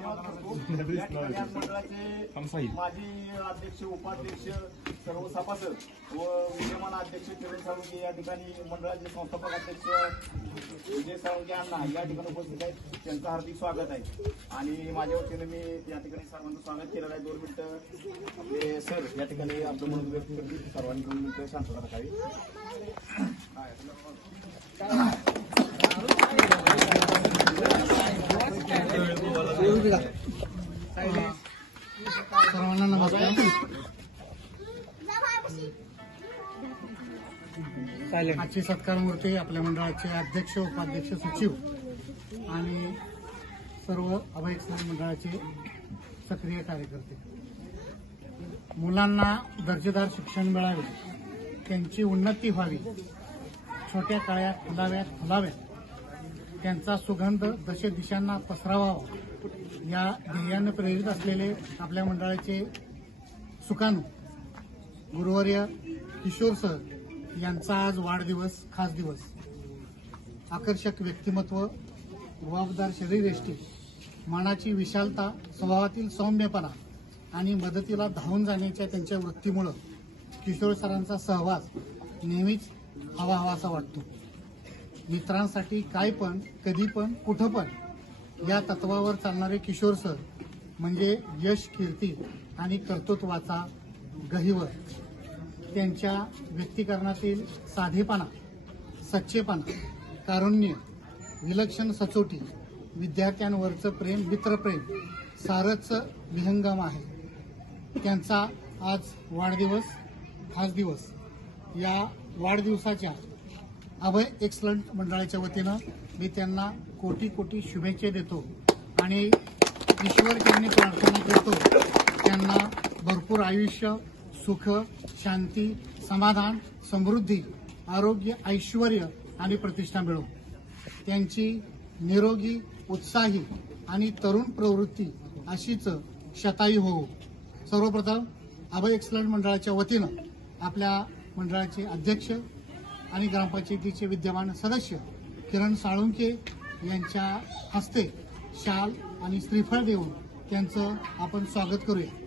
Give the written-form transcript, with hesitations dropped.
धन्यवाद करतो। या ठिकाणी आज मंडळाचे माजी अध्यक्ष, उपाध्यक्ष, सर्व सभासद व विद्यमान अध्यक्ष किरण साळुंखे या ठिकाणी मंडळाचे संस्थापक अध्यक्ष विजय साळुंखे यांना या ठिकाणी उपस्थित आहेत। त्यांचं हार्दिक स्वागत आहे आणि माझ्या वतीने मी या ठिकाणी सर्वांचं स्वागत केलेलं आहे। 2 मिनिटं आपले सर या ठिकाणी आपलं म्हणून व्यक्त करतील। सर्वांनी 2 मिनिटं शांतता राखावी। सर्वांना नमस्कार। आजची सत्कार मूर्ती आपल्या मंडळाचे अध्यक्ष, उपाध्यक्ष, सचिव आणि सर्व अभय एक्सलंट मंडळाचे सक्रिय कार्यकर्ते। मुलांना दर्जेदार शिक्षण मिळावे, त्यांची उन्नती व्हावी, छोट्या काळ्या फुलाव्यात त्यांचा सुगंध दश दिशांना पसरावा या ध्येयाने प्रेरित असलेले आपल्या मंडळाचे सुकाणू गुरुवर्य किशोर सर यांचा आज वाढदिवस, खास दिवस। आकर्षक व्यक्तिमत्व, रुबाबदार शरीरयष्टी, मनाची विशालता, स्वभावातील सौम्यपणा आणि मदतीला धावून जाण्याच्या त्यांच्या वृत्तीमुळे किशोर सरांचा सहवास नेहमीच हवाहवासा वाटतो। मित्रांसाठी काय पण, कधी पण, कुठं पण या तत्वावर चालणारे किशोर सर म्हणजे यश, कीर्ती आणि कर्तृत्वाचा गहिवर। त्यांच्या व्यक्तिकरणातील साधेपणा, सच्चेपणा, कारुण्य, विलक्षण सचोटी, विद्यार्थ्यांवरचं प्रेम, मित्रप्रेम सारच विहंगम आहे। त्यांचा आज वाढदिवस, खास दिवस। या वाढदिवसाच्या अभय एक्सलंट मंडळाच्या वतीनं मी त्यांना कोटी कोटी शुभेच्छा देतो आणि ईश्वरचरणी प्रार्थना करतो त्यांना भरपूर आयुष्य, सुख, शांती, समाधान, समृद्धी, आरोग्य, ऐश्वर्य आणि प्रतिष्ठा मिळो। त्यांची निरोगी, उत्साही आणि तरुण प्रवृत्ती अशीच शतायू हो। सर्वप्रथम अभय एक्सलंट मंडळाच्या वतीनं आपल्या मंडळाचे अध्यक्ष आणि ग्रामपंचायतीचे विद्यमान सदस्य किरण साळुंखे यांच्या हस्ते शाल आणि श्रीफळ देऊन त्यांचं आपण स्वागत करूया।